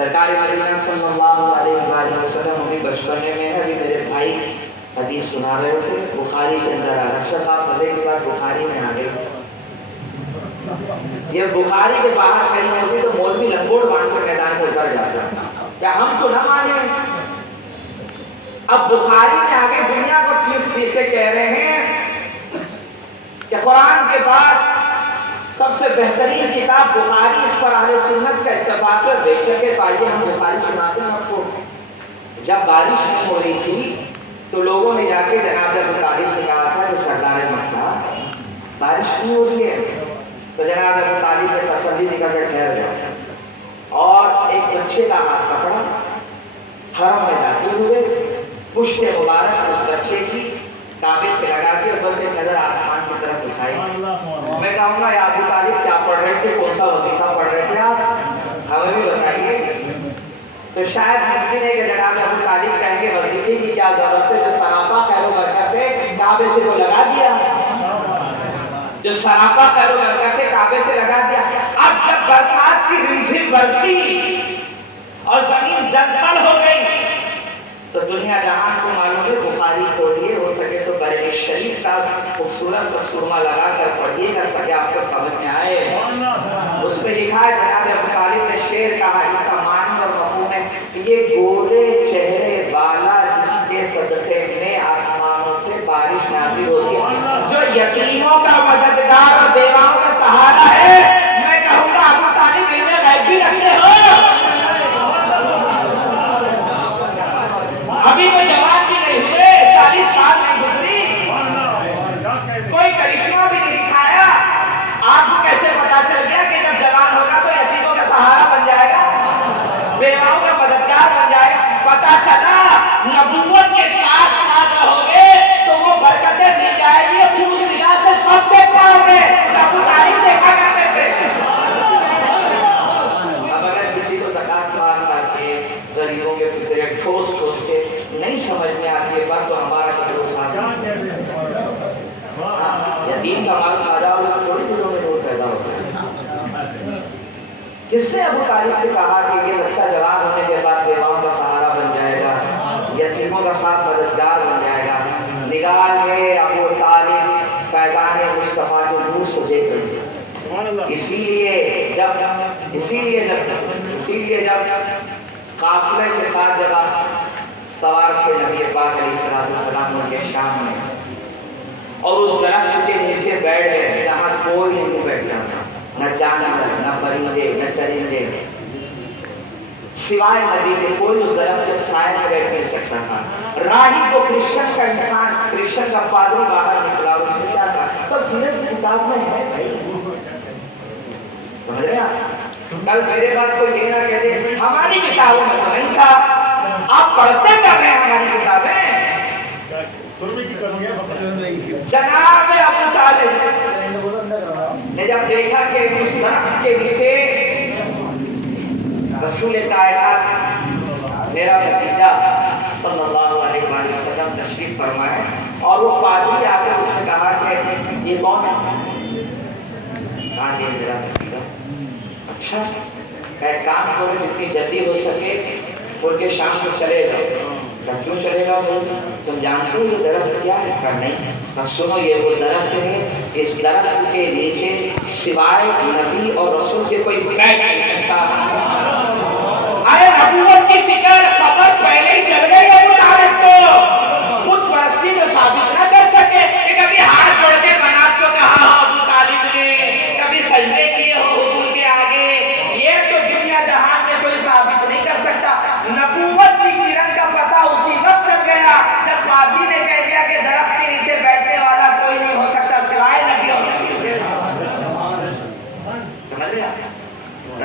سرکار مدینہ صلی اللہ علیہ وسلم ابھی بچپنے میں ہے. ابھی میرے بھائی حدیث سنا رہے ہوتے بخاری کے اندر آ رکشا صاحب پڑھنے کے بعد بخاری میں آ گئے. یہ بخاری کے باہر کہیں ہوتی تو مولوی لنگوٹ باندھ کے میدان میں اتر جاتا. کیا ہم تو نہ مانیں؟ اب بخاری میں آگے دنیا کو چیخ چیخ کے کہہ رہے ہیں کہ قرآن کے بعد سب سے بہترین کتاب بخاری. اس پر اہل سنت کا اتفاق ہے. بے شک پائیے ہم بخاری سناتے ہیں آپ کو. جب بارش نہیں ہو رہی تھی تو لوگوں نے جا کے جناب ابو طالب سے کہا تھا کہ سردار مکہ بارش نہیں ہو رہی ہے. تو جناب ابو طالب نے تسلی دے کر ٹھہر گیا اور ایک بچے کا ہاتھ پکڑا, حرم میں داخل ہوئے, پشت مبارک اس بچے کی کعبے سے لگا کے بس ایک نظر آسمان کی طرف اٹھائی. میں کہوں گا یا ابو طالب کیا پڑھ رہے تھے, کون سا وظیفہ پڑھ رہے تھے آپ, ہمیں بھی بتائیے. تو شاید ممکن ہے کہ جناب ابو طالب کہیں گے وظیفے کی کیا ضرورت ہے, جو سراپا خیر و برکت ہے کعبے سے تو لگا دیا, جو سراپا خیر و برکت ہے کعبے سے لگا دیا. اب جب برسات کی رمجھم برسی اور زمین جل تھل ہو گئی تو دنیا جہان کو معلوم ہے بخاری کھولیے, ہو سکے تو بریلی شریف کا خوبصورت سا سرما لگا کر پڑھیے گا تاکہ آپ کو سمجھ میں آئے. اس میں لکھا ہے جناب ابو طالب نے شعر کہا, اس کا معنی اور مفہوم ہے کہ یہ گورے چہرے والا جس کے صدقے میں آسمانوں سے بارش نازل ہوتی ہے, جو یتیموں کا مددگار اور بیواؤں کا سہارا ہے. میں کہوں گا ابو طالب علم غیب بھی رکھتے ہو, ابھی تو جوان بھی نہیں ہوئے, 40 سال نہیں گزری, کوئی کرشمہ بھی نہیں دکھایا. آپ کو کیسے پتا چل گیا کہ جب جوان ہوگا تو یتیموں کا سہارا بن جائے گا, بیواؤں کا مددگار بن جائے گا؟ پتا چلا نبوت کے ساتھ ساتھ رہو گے تو وہ برکتیں مل جائے گی. پھر اس سلا سے سب دیکھ پاؤ گے. ابو طالب دیکھا کرتے تھے. اب اگر کسی کو زکات مار کے غریبوں کے فکرے ٹھوس ٹھوس کے نہیں سمجھ میں آتی ہے بات, تو ہمارا قصور ساتھ یتیم کا مال کھا جاؤ تو تھوڑی دنوں میں نور پیدا ہوتا ہے. کس نے ابو طالب سے کہا کہ یہ بچہ جوان ہونے کے بعد بیواؤں کا سہارا بن جائے گا, یتیموں کا ساتھ مددگار بن جائے گا؟ نگاہ میں ابو طالب فیضان مصطفیٰ کے نور سے دیکھ رہے ہیں. اسی لیے جب قافلے کے ساتھ جب آپ سوار تھے نبی پاک علیہ السلام ان کے شام میں, اور اس درخت کے نیچے بیٹھ گئے جہاں کوئی نہیں بیٹھا تھا, نہ جانور, نہ پرندے, نہ چرندے, سوائے نبی کے کوئی اس درخت کے سائے میں بیٹھ نہیں سکتا تھا. راہی کو کرسچن کا انسان, کرسچن کا پادری باہر نکلا, اس نے کیا کہا, سب سیرت کی کتاب میں ہے بھائی, سمجھ رہے ہیں؟ کل میرے بات کوئی یہ نہ کہتے ہماری کتابوں میں تو نہیں تھا. آپ پڑھتے کر رہے ہیں ہماری کتابیں. جناب ابو طالب نے جب دیکھا کہ اس درخت کے نیچے رسول کائنات میرا بھتیجا صلی اللہ علیہ وسلم تشریف فرمائے, اور وہ پادری آ کر اس نے کہا کہ یہ کون ہے؟ کہاں یہ میرا بھتیجا. اچھا ایک کام کرو, جتنی جلدی ہو سکے ان کے شام سے چلے گا. کیوں چلے گا؟ تم جانتے ہو یہ درخت کیا ہے؟ کہا نہیں. سنو, یہ وہ درخت ہے, اس درخت کے نیچے سوائے نبی اور رسول کے کوئی بیٹھ نہیں سکتا. ارے نبوت کی فکر خبر پہلے ہی چل گئی ابو طالب کو. بت پرستی جو ثابت نہ کر سکے کہ کبھی ہاتھ جوڑ کے بنات کو کہا ہو ابو طالب نے, کبھی سجدے کیے ہو حضور کے آگے, یہ تو دنیا جہان میں کوئی ثابت نہیں کر سکتا. نبوت کی کرن کا پتہ اسی وقت چل گیا جب پادری نے کہہ دیا کہ درخت کے نیچے بیٹھنے والا کوئی نہیں ہو سکتا سوائے نبی اور رسول کے. سمجھ لیا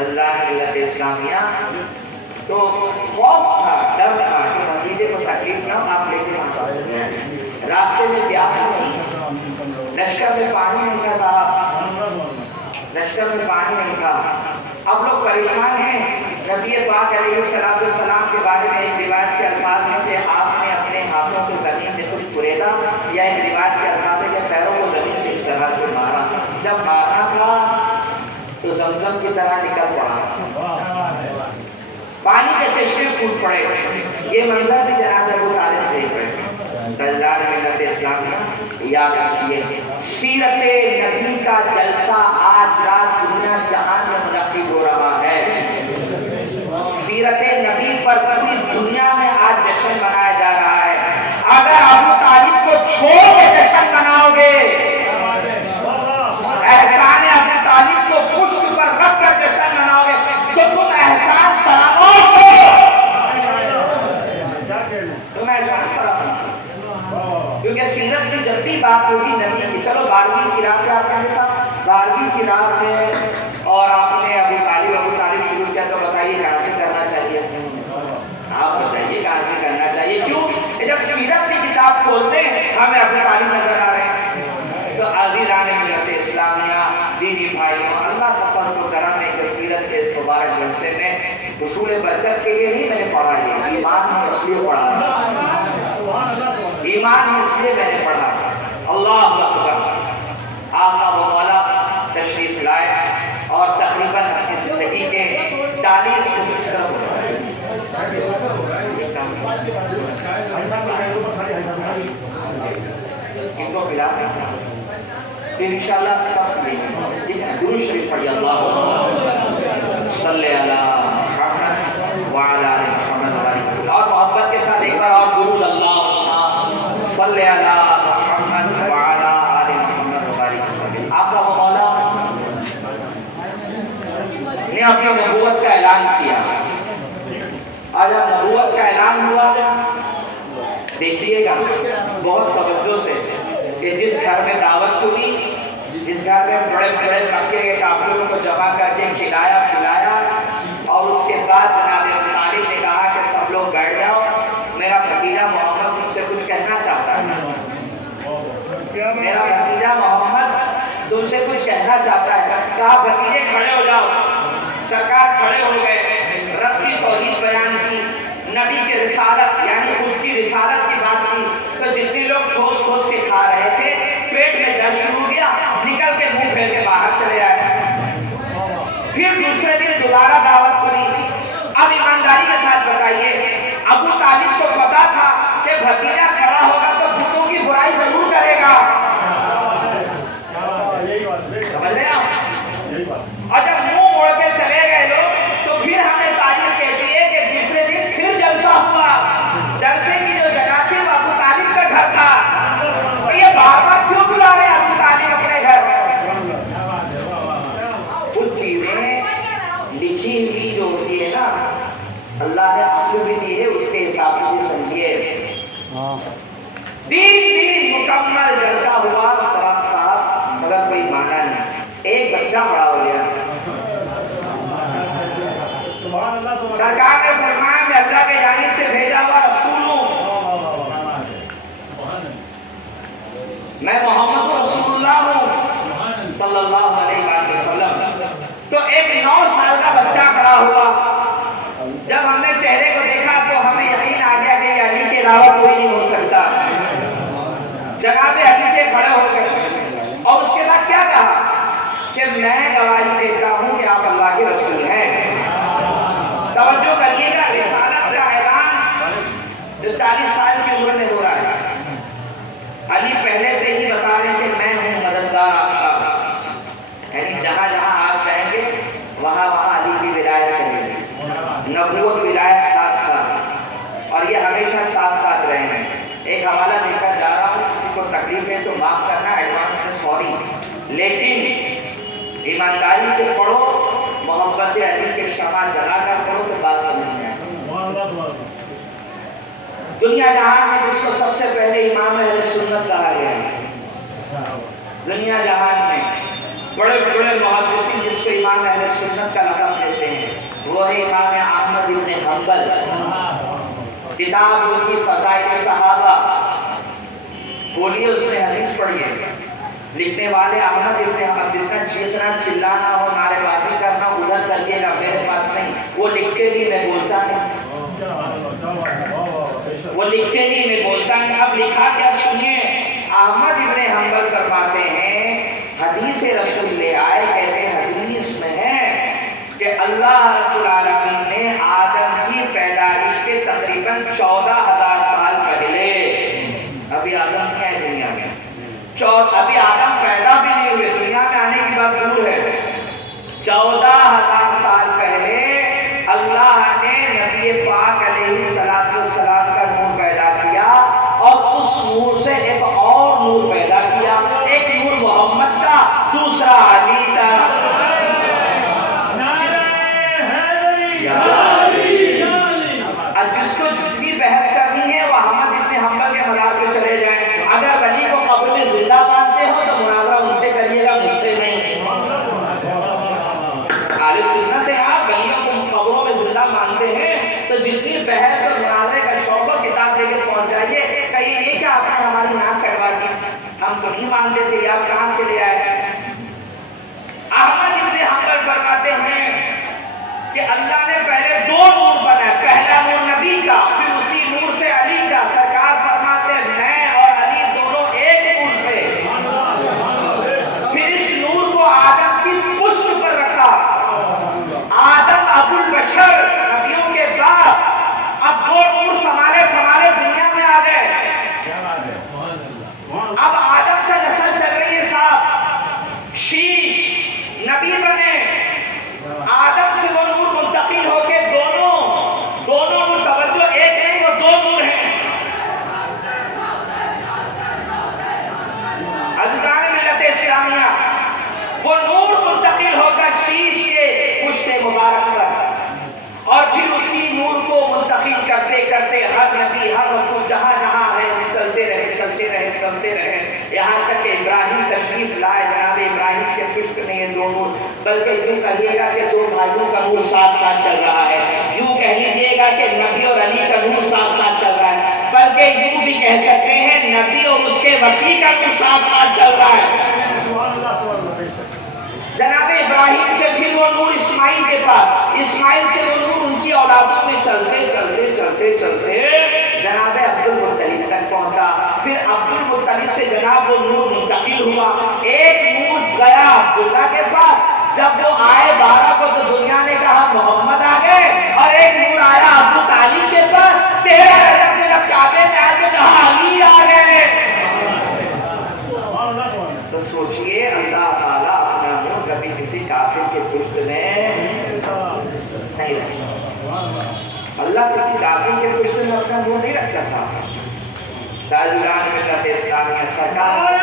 اللہ ملت اسلامیہ. تو خوف تھا, ڈر تھا کہ نتیجے کو تکلیف نہ ہو, آپ لے کے وہاں راستے میں پیاس نہیں, لشکر میں پانی نہیں تھا صاحب, لشکر میں پانی نہیں تھا. اب لوگ پریشان ہیں. نبی پاک علیہ السلام کے بارے میں ایک روایت کے الفاظ ہیں کہ آپ نے اپنے ہاتھوں سے زمین میں کچھ کریدا, یا ایک روایت کے الفاظ ہے کہ پیروں کو زمین سے اس طرح سے مارا. جب مارا تھا تو زمزم کی طرح نکل پڑا. پڑے. یہ منظر بھی جناب ابو طالب دیکھ رہے ہیں. تاجدار ملت اسلامیہ یاد رکھیے سیرت نبی کا جلسہ آج رات دنیا جہان میں منعقد ہو رہا ہے. سیرت نبی پر پوری دنیا میں آج جشن منایا جا رہا ہے. اگر ابو طالب کو چھوڑ کے جشن مناؤ گے, احسان ابو طالب کو پشت پر رکھ کر جشن مناؤ گے تو تم احسان فراموش ہو. تم احسان فراموش ہو. کیونکہ سیرت کی جب بھی بات ہوگی نبی کی, چلو 12ویں کی رات ہے آپ کے ساتھ, 12ویں کی رات ہے اور آپ نے ابو طالب شروع کیا تو بتائیے کہاں سے کرنا چاہیے؟ آپ بتائیے کہاں سے کرنا چاہیے؟ کیوں جب سیرت کی کتاب کھولتے ہیں ہمیں ابو طالب نظر آ رہے ہیں. تو عزیزان ملت اسلامیہ, دینی بھائیوں, اللہ کا فضل و کرم ہے کہ سیرت کے اس مبارک جلسے میں حصول برکت کے لیے نہیں میں نے پڑھا, یہ ایمان میں اس لیے پڑھا, ایمان میں اس لیے میں نے پڑھا. اللہ اکبر. آقا و مولا تشریف لائے اور تقریباً اپنی زندگی کے 40 ان کو پھر انشاءاللہ سب ٹھیک ہے. درود شریف پڑھیے. اللہ صلی علی محمد وعلی آل محمد. اور محبت کے ساتھ ایک بار اور درود. اللہ صلی علی محمد وعلی آل محمد وبارک. آقا و مولا نے اپنی نبوت کا اعلان کیا. آج نبوت کا اعلان ہوا, دیکھیے گا بہت توجہ سے کہ جس گھر میں دعوت ہوئی, جس گھر میں بڑے بڑے مکے کے کافروں کو جمع کر کے کھلایا پلایا اور اس کے بعد جناب ابو طالب نے کہا کہ سب لوگ بیٹھ جاؤ, میرا بھتیجا محمد تم سے کچھ کہنا چاہتا ہے. میرا بھتیجا محمد تم سے کچھ کہنا چاہتا ہے. کہا بھتیجے کھڑے ہو جاؤ. سرکار کھڑے ہو گئے, رب کی توحید بیان کی, نبی کے رسالت یعنی خود کی رسالت کی بات کی. تو جتنے لوگ ٹھوس ٹھوس کے کھا رہے تھے پیٹ میں درد شروع ہو گیا, نکل کے منہ پھیر کے باہر چلے آئے. پھر دوسرے دن دوبارہ دعوت ہوئی. اب ایمانداری کے ساتھ بتائیے, ابو طالب کو پتا تھا کہ بھتیجا کھڑا ہوگا تو بتوں کی برائی ضرور کرے گا, سمجھ رہے ہیں آپ؟ اور جب منہ موڑ کے چلے گئے لوگ تو پھر ہمیں تاریخ کہتی ہے کہ دوسرے دن پھر جلسہ ہوا. جلسے کی جو جگہ تھی وہ ابو طالب کا گھر تھا. تو یہ بار بار کیوں بلا رہے ہیں ابو طالب اپنے گھر؟ کچھ چیزیں لکھی ہوئی جو ہوتی ہے نا, اللہ نے عقل بھی دی ہے, اس کے حساب سے بھی سمجھیے. 3 دن مکمل جلسہ ہوا صاحب, مگر کوئی مانا نہیں. ایک بچہ بڑا ہو گیا. سرکار نے فرمایا کہ اللہ کے جانب سے بھیجا ہوا رسول ہوں, میں محمد رسول اللہ ہوں صلی اللہ علیہ وسلم. تو ایک 9 سال کا بچہ کھڑا ہوا. جب ہم نے چہرے کو دیکھا تو ہمیں یقین آ گیا کہ علی کے علاوہ کوئی نہیں ہو سکتا. جناب علی کے کھڑے ہو گئے اور اس کے بعد کیا کہا کہ میں گواہی دیتا ہوں کہ آپ اللہ کے رسول ہیں. توجہ کریے گا, رسالت کا اعلان جو 40 سال کی عمر میں ہو رہا ہے. علی پہلے سے ہی بتا رہے ہیں کہ میں ہوں مددگار آپ کا, یعنی جہاں جہاں آپ جائیں گے وہاں وہاں علی کی ولایت چلے گی. نبوت ولایت ساتھ ساتھ, اور یہ ہمیشہ ساتھ ساتھ رہے ہیں. ایک حوالہ دے کر جا رہا ہوں, کسی کو تکلیف ہے تو معاف کرنا, ایڈوانس میں سوری, لیکن ایمانداری سے پڑھو, محبت علی کے شمع جلا کر پڑھو تو بات سمجھ میں آئے. دنیا جہان میں جس کو سب سے پہلے امام اہل سنت کہا گیا ہے, دنیا جہان میں بڑے بڑے محدثین جس کو امام اہل سنت کا لقب دیتے ہیں وہ ہے امام احمد ابن حنبل. کتاب ان کی فضائل صحابہ, بولیے اس میں حدیث پڑھیے. لکھنے والے احمد ابن حنبل, جتنا چیخنا چلانا اور نعرے بازی کرنا ادھر کریے گا, میرے پاس نہیں. وہ لکھتے بھی میں بولتا نہیں, وہ لکھتے بھی میں بولتا نہیں. اب لکھا کیا سنیے, احمد ابن حنبل فرماتے ہیں حدیث رسول لے آئے, کہتے ہیں حدیث میں ہے کہ اللہ رب العالمین نے آدم کی پیدائش کے اور ابھی آدم پیدا بھی نہیں ہوئے، دنیا میں آنے کی بات دور ہے، 14,000 سال پہلے اللہ نے نبی پاک علیہ السلام کا نور پیدا کیا، اور اس نور سے ایک اور نور پیدا کیا، ایک نور محمد کا، دوسرا علی کا۔ جس کو جتنی بحث کرنی ہے وہ احمد ابن حنبل کے مدار پہ چلے جائیں، اگر ولی کو قبر میں زندہ مانتے ہو تو مناظرہ ان سے کریے گا، مجھ سے نہیں۔ اہل سنت ہیں، آپ ولیوں کو قبروں میں زندہ مانتے ہیں تو جتنی بحث اور مناظرے کا شوق ہو کتاب لے کے پہنچ جائیے، کہیے یہ کیا آپ نے ہماری ناک کٹوا دی، ہم تو نہیں مانتے تھے، آپ کہاں سے لے آئے؟ احمد ابن حنبل فرماتے ہیں کہ اللہ نے پہلے 2 نور بنائے، پہلا نور نبی کا، پھر اسی نور سے علی کا۔ سرکار فرماتے ہیں میں اور علی دونوں ایک نور سے، پھر اس نور کو آدم کی پشت پر رکھا۔ آدم ابو البشر، نبیوں کے باپ، اب 2 نور سمارے دنیا میں آ گئے۔ اب آدم سے نسل چل رہی ہے صاحب، شیش نبی بنے، آدم سے وہ نور منتقل ہو کے دونوں نور، توجہ ایک نہیں وہ 2 نور ہیں۔ عزیزان ملت اسلامیہ، وہ نور منتقل ہو کر شیش کے پشت مبارک پر، اور پھر اسی نور کو منتقل کرتے کرتے ہر نبی ہر رسول جہاں جہاں ہے چلتے رہے، یہاں تک کہ ابراہیم تشریف لائے، جناب ابراہیم کے پشت میں یہ 2 نور، بلکہ یوں کہیے گا کہ 2 بھائیوں کا نور ساتھ ساتھ چل رہا ہے، یوں کہہ لیجیے گا کہ نبی اور علی کا نور ساتھ ساتھ چل رہا ہے، بلکہ یوں بھی کہہ سکتے ہیں نبی اور اس کے وسیع کا نور ساتھ ساتھ چل رہا ہے۔ جناب ابراہیم سے پھر وہ نور اسماعیل کے پاس، اسماعیل سے وہ نور ان کی اولادوں میں چلتے جناب عبد المطلب تک پہنچا، پھر عبد المطلب سے جناب وہ نور منتقل ہوا، ایک نور گیا عبداللہ کے پاس، جب وہ آئے 12 کو تو دنیا نے کہا محمد آ گئے، اور ایک نور آیا ابو طالب کے پاس 13 رجب میں جب کعبے میں آئے تو کہا علی آ گئے۔ تو سوچئے اللہ تعالیٰ اپنا نور کبھی کسی کافر کے پشت میں نہیں رکھتا، اللہ کسی کافر کے پشت میں اپنا نور نہیں رکھتا صاحب۔ تاجدار ملت اسلامیہ سرکار